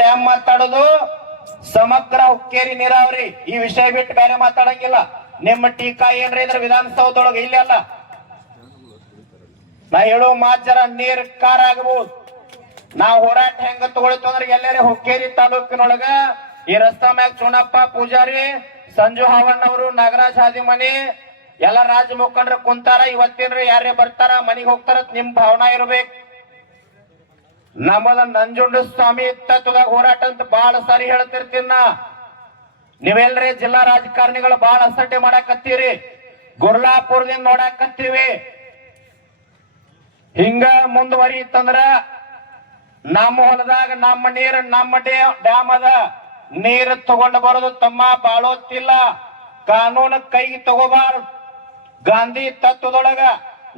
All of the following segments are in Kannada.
ಡ್ಯಾಮ್ ಮಾತಾಡೋದು, ಸಮಗ್ರ ಹುಕ್ಕೇರಿ ನೀರಾವರಿ ಈ ವಿಷಯ ಬಿಟ್ಟು ಬೇರೆ ಮಾತಾಡಂಗಿಲ್ಲ. ನಿಮ್ಮ ಟೀಕಾ ಏನ್ರಿ ಇದ್ರ ವಿಧಾನಸೌಧದೊಳಗೆ ಇಲ್ಲಿ ಅಲ್ಲ. ನಾ ಹೇಳೋ ಮಾತ್ ಜರ ನೀರ್ ಕಾರ ಆಗಬಹುದು. ನಾವು ಹೋರಾಟ ಹೆಂಗ ತಗೊಳ್ತು ಅಂದ್ರೆ ಎಲ್ಲರೇ ಹುಕ್ಕೇರಿ ತಾಲೂಕಿನೊಳಗ ಈ ರಸ್ತಾ ಮ್ಯಾಗ ಚುಣಪ್ಪ ಪೂಜಾರಿ, ಸಂಜು ಹಾವಣ್ಣ ಅವರು, ನಾಗರಾಜ್ ಹಾದಿಮನಿ ಎಲ್ಲ ರಾಜ ಮುಖಂಡರು ಕುಂತಾರ. ಇವತ್ತೇನ್ರಿ ಯಾರೇ ಬರ್ತಾರ ಮನಿಗ್ ಹೋಗ್ತಾರ ನಿಮ್ ಭಾವನಾ ಇರ್ಬೇಕು. ನಮ್ಮದ ನಂಜುಂಡ ಸ್ವಾಮಿ ತತ್ವದಾಗ ಹೋರಾಟ ಅಂತ ಬಹಳ ಸಾರಿ ಹೇಳ್ತಿರ್ತೀನ. ನೀವೆಲ್ರಿ ಜಿಲ್ಲಾ ರಾಜಕಾರಣಿಗಳು ಬಹಳ ಅಸಡ್ಡೆ ಮಾಡಾಕತ್ತೀರಿ. ಗುರ್ಲಾಪುರದಿಂದ ನೋಡಾಕತ್ತೀವಿ. ಹಿಂಗ ಮುಂದುವರಿತಂದ್ರ ನಮ್ಮ ಹೊಲದಾಗ ನಮ್ಮ ನೀರು ನಮ್ಮ ಡ್ಯಾಮ್ ಅದ, ನೀರು ತಗೊಂಡು ಬರೋದು ತಮ್ಮ ಬಾಳೋತಿಲ್ಲ. ಕಾನೂನು ಕೈಗೆ ತಗೋಬಾರ್ದು. ಗಾಂಧಿ ತತ್ವದೊಳಗ,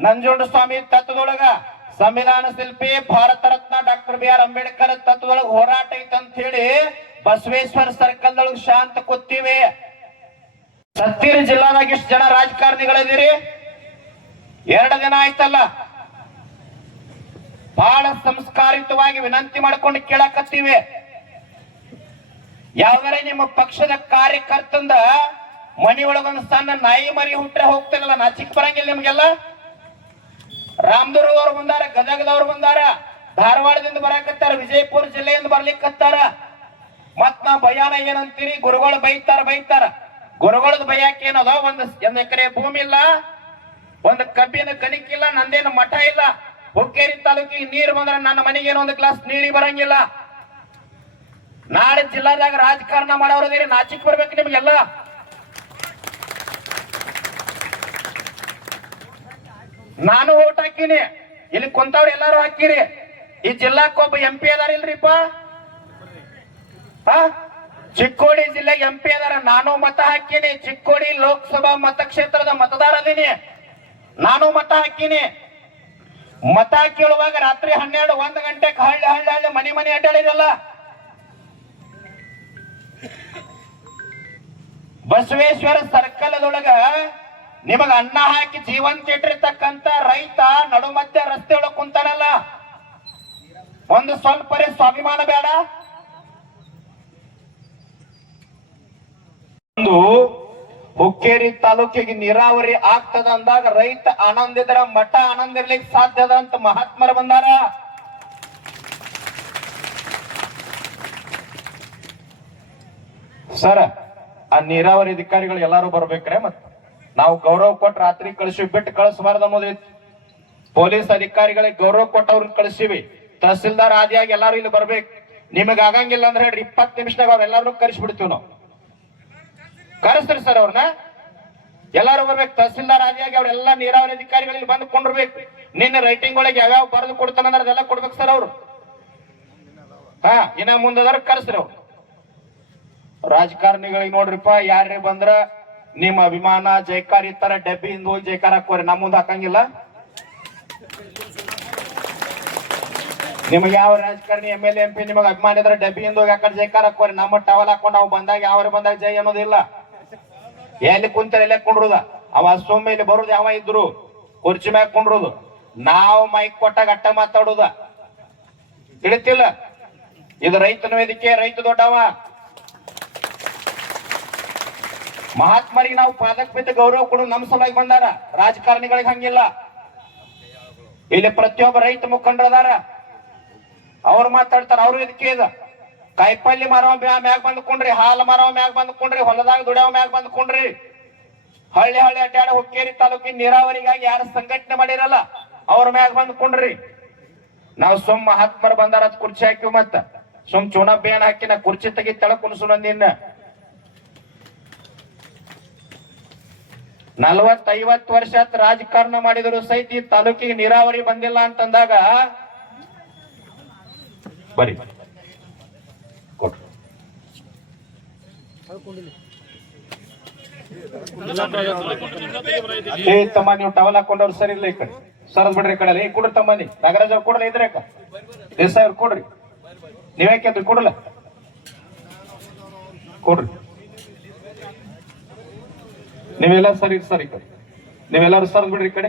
ನಂಜುಂಡ ಸ್ವಾಮಿ ತತ್ವದೊಳಗ, ಸಂವಿಧಾನ ಶಿಲ್ಪಿ Bharat Ratna doctor B R Ambedkar ತತ್ವದೊಳಗ ಹೋರಾಟ ಐತಂತ ಹೇಳಿ ಬಸವೇಶ್ವರ ಸರ್ಕಲ್ ಒಳಗೆ ಶಾಂತ ಕೂತೀವಿ. ಸತ್ತೀರಿ ಜಿಲ್ಲಾದಾಗ ಇಷ್ಟು ಜನ ರಾಜಕಾರಣಿಗಳಿದ್ದೀರಿ. 2 ದಿನ ಆಯ್ತಲ್ಲ, ಬಹಳ ಸಂಸ್ಕಾರಿತವಾಗಿ ವಿನಂತಿ ಮಾಡ್ಕೊಂಡು ಕೇಳಕತ್ತೀವಿ. ಯಾವ್ದಾರೆ ನಿಮ್ಮ ಪಕ್ಷದ ಕಾರ್ಯಕರ್ತಂದ ಮನಿ ಒಳಗೊಂದು ಸಣ್ಣ ನಾಯಿ ಮರಿ ಹುಟ್ರೆ ಹೋಗ್ತಿರಲ್ಲ, ನಾಚಿಕ್ ಬರಂಗಿಲ್ಲ ನಿಮ್ಗೆಲ್ಲ. ರಾಮದುರ್ಗದವ್ರು ಬಂದಾರ, ಗದಗದವ್ರು ಬಂದಾರ, ಧಾರವಾಡದಿಂದ ಬರಾಕತ್ತಾರ, ವಿಜಯಪುರ ಜಿಲ್ಲೆಯಿಂದ ಬರ್ಲಿಕ್ಕತ್ತಾರ. ಮತ್ ನಾ ಭಯಾನ ಏನಂತೀರಿ, ಗುರುಗಳು ಬೈತಾರ. ಗುರುಗಳದ ಭಯಕ್ಕೆ ಏನದ, ಒಂದು ಎಕರೆ ಭೂಮಿ ಇಲ್ಲ, ಒಂದು ಕಬ್ಬಿನ ಕಣಿಕಿಲ್ಲ, ನಂದೇನು ಮಠ ಇಲ್ಲ. ಹುಕ್ಕೇರಿ ತಾಲೂಕಿಗೆ ನೀರು ಬಂದ್ರೆ ನನ್ನ ಮನೆಗೆ ಏನೋ ಒಂದು ಗ್ಲಾಸ್ ನೀರಿಗೆ ಬರಂಗಿಲ್ಲ. ನಾಳೆ ಜಿಲ್ಲಾದಾಗ ರಾಜಕಾರಣ ಮಾಡೋರದಿರಿ, ನಾಚಿಕ್ ಬರ್ಬೇಕು ನಿಮ್ಗೆಲ್ಲ. ನಾನು ಓಟ್ ಹಾಕಿನಿ, ಇಲ್ಲಿ ಕುಂತವ್ರು ಎಲ್ಲಾರು ಹಾಕಿರಿ. ಈ ಜಿಲ್ಲಾಕ್ಕೊಬ್ಬ MP ಅದಾರ ಇಲ್ರಿಪ್ಪ. ಚಿಕ್ಕೋಡಿ ಜಿಲ್ಲೆಗೆ MP ಅದಾರ. ನಾನು ಮತ ಹಾಕಿನಿ. ಚಿಕ್ಕೋಡಿ ಲೋಕಸಭಾ ಮತಕ್ಷೇತ್ರದ ಮತದಾರ ಅದೀನಿ. ನಾನು ಮತ ಹಾಕಿನಿ. ಮತ ಕೇಳುವಾಗ ರಾತ್ರಿ 12, 1 ಗಂಟೆಗೆ ಹಳ್ಳಿ ಮನೆ ಅಡ್ಡಾಡಿರಲ್ಲ. ಬಸವೇಶ್ವರ ಸರ್ಕಲ್ದೊಳಗ ನಿಮಗ ಅನ್ನ ಹಾಕಿ ಜೀವಂತ ಇಟ್ಟಿರ್ತಕ್ಕಂತ ರೈತ ನಡು ಮಧ್ಯ ರಸ್ತೆ ಒಳಗೆ ಕುಂತಾನಲ್ಲ, ಒಂದು ಸ್ವಲ್ಪ ಸ್ವಾಭಿಮಾನ ಬೇಡ? ಒಂದು ಹುಕ್ಕೇರಿ ತಾಲೂಕಿಗೆ ನೀರಾವರಿ ಆಗ್ತದ ಅಂದಾಗ ರೈತ ಆನಂದ ಇದ್ರ ಮಠ ಆನಂದ ಇರ್ಲಿಕ್ಕೆ ಸಾಧ್ಯದ ಅಂತ ಮಹಾತ್ಮರು ಬಂದಾರ. ಸರ್, ಆ ನೀರಾವರಿ ಅಧಿಕಾರಿಗಳು ಎಲ್ಲಾರು ಬರ್ಬೇಕ್ರೆ, ಮತ್ ನಾವು ಗೌರವ ಕೊಟ್ಟು ರಾತ್ರಿ ಕಳಿಸಿವಿ, ಬಿಟ್ಟು ಕಳಿಸಬಾರ್ದು ಅನ್ನೋದೈತಿ. ಪೊಲೀಸ್ ಅಧಿಕಾರಿಗಳಿಗೆ ಗೌರವ ಕೊಟ್ಟು ಅವ್ರನ್ನ ಕಳಿಸಿವಿ. ತಹಸೀಲ್ದಾರ್ ಆದಿಯಾಗಿ ಎಲ್ಲಾರು ಇಲ್ಲಿ ಬರ್ಬೇಕು. ನಿಮಗ್ ಆಗಂಗಿಲ್ಲ ಅಂದ್ರೆ ಹೇಳ್ರಿ, 20 ನಿಮಿಷದಾಗ ಅವ್ರೆಲ್ಲಾರು ಕರೆಸಿಬಿಡ್ತೀವಿ ನಾವು. ಕರೆಸ್ರಿ ಸರ್ ಅವ್ರನ್ನ, ಎಲ್ಲಾರು ಬರ್ಬೇಕು. ತಹಸೀಲ್ದಾರ್ ಆದಿಯಾಗಿ ಅವ್ರೆಲ್ಲಾ ನೀರಾವರಿ ಅಧಿಕಾರಿಗಳಲ್ಲಿ ಬಂದು ಕೊಂಡಿರ್ಬೇಕು. ನಿನ್ನ ರೈಟಿಂಗ್ ಒಳಗೆ ಯಾವ್ಯಾವ ಬರೆದು ಕೊಡ್ತಾನಂದ್ರೆ ಅದೆಲ್ಲ ಕೊಡ್ಬೇಕು ಸರ್ ಅವ್ರು. ಇನ್ನ ಮುಂದದಾರ ಕರೆಸ್ರಿ ಅವ್ರು. ರಾಜಕಾರಣಿಗಳಿಗೆ ನೋಡ್ರಿಪ್ಪ, ಯಾರೇ ಬಂದ್ರ ನಿಮ್ಮ ಅಭಿಮಾನ ಜೈಕಾರ ಇತ್ತಾರ, ಡಬ್ಬಿಯಿಂದ ಹೋಗಿ ಜೈಕಾರ ಹಾಕೋರಿ. ನಮ್ಮ ಮುಂದೆ ಹಾಕಂಗಿಲ್ಲ. ನಿಮಗೆ ಯಾವ ರಾಜಕಾರಣಿ MLA MP ನಿಮಗೆ ಅಭಿಮಾನ ಇದ್ರೆ ಡಬ್ಬಿಯಿಂದ ಹೋಗಿ ಹಾಕೊಂಡು ಜೈಕಾರ ಹಾಕೋರಿ. ನಮ್ಮ ಟವಲ್ ಹಾಕೊಂಡು ನಾವು ಬಂದಾಗ ಯಾವ ಬಂದಾಗ ಜೈ ಅನ್ನೋದಿಲ್ಲ. ಎಲ್ಲಿ ಕುಂತಾರೆ ಎಲ್ಲೇ ಕೊಂಡ್ರುದ. ಅವ ಸೊಮ್ಮೆ ಇಲ್ಲಿ ಬರುದು ಯಾವ ಇದ್ರು ಕುರ್ಚಿ ಮ್ಯಾಗ ಕೊಂಡ್ರುದು. ನಾವು ಮೈಕ್ ಕೊಟ್ಟಾಗ ಅಟ್ಟ ಮಾತಾಡುದ ತಿಳಿತಿಲ್ಲ. ಇದು ರೈತನ ವೇದಿಕೆ, ರೈತ ದೊಡ್ಡವ. ಮಹಾತ್ಮರಿಗೆ ನಾವು ಪಾದಕ್ ಬಿದ್ದು ಗೌರವ ಕೊಡು ನಮ್ಮ ಸಲುವಾಗಿ ಬಂದಾರ. ರಾಜಕಾರಣಿಗಳಿಗೆ ಹಂಗಿಲ್ಲ. ಇಲ್ಲಿ ಪ್ರತಿಯೊಬ್ಬ ರೈತ ಮುಖಂಡರದಾರ, ಅವ್ರು ಮಾತಾಡ್ತಾರ. ಅವ್ರು ಇದಕ್ಕೆ ಇದ ಕಾಯಿಪಲ್ಲೆ ಮಾರವ ಮ್ಯಾಗ ಬಂದ್ಕೊಂಡ್ರಿ, ಹಾಲು ಮಾರವ ಮ್ಯಾಗ ಬಂದ್ಕೊಂಡ್ರಿ, ಹೊಲದಾಗ ದುಡಿಯವ ಮ್ಯಾಗ ಬಂದ್ಕೊಂಡ್ರಿ. ಹಳ್ಳಿ ಅಡ್ಡಾಡ ಹುಕ್ಕೇರಿ ತಾಲೂಕಿನ ನೀರಾವರಿಗಾಗಿ ಯಾರು ಸಂಘಟನೆ ಮಾಡಿರಲ್ಲ ಅವ್ರ ಮ್ಯಾಗ ಬಂದ್ಕೊಂಡ್ರಿ. ನಾವು ಸುಮ್ ಮಹಾತ್ಮರು ಬಂದಾರ ಅದ್ ಕುರ್ಚಿ ಹಾಕಿವ್, ಮತ್ತ ಸುಮ್ ಚುನಾವಣೆ ಹಾಕಿ ನಾ ಕುರ್ಚಿ ತೆಗಿ ತಳ ಕುಣಿಸೋನಿನ್ನ 40-50 ವರ್ಷ ರಾಜಕಾರಣ ಮಾಡಿದ್ರು ಸಹಿತ ಈ ತಾಲೂಕಿಗೆ ನೀರಾವರಿ ಬಂದಿಲ್ಲ ಅಂತಂದಾಗ ಬರಿ ತಮ್ಮ ನೀವು ಟವಲ್ ಹಾಕೊಂಡವ್ರು ಸರಿ ಇಲ್ಲ. ಈ ಕಡೆ ಸರದ್ ಬಿಡ್ರಿ. ಈ ಕಡೆ ಕೊಡ್ರಿ ತಮ್ಮ, ನಾಗರಾಜ್ ಅವ್ರು ಕೊಡ್ರಿ, ಇದ್ರೆ ದೇಸಾಯಿ ಅವ್ರು ಕೊಡ್ರಿ. ನೀವ್ಯಾಕೆ ಕೊಡಲ್ಲ ಕೊಡ್ರಿ. ನೀವೆಲ್ಲ ಸರಿ ಈ ಕಡೆ, ನೀವೆಲ್ಲರೂ ಸರದ್ ಬಿಡ್ರಿ ಈ ಕಡೆ.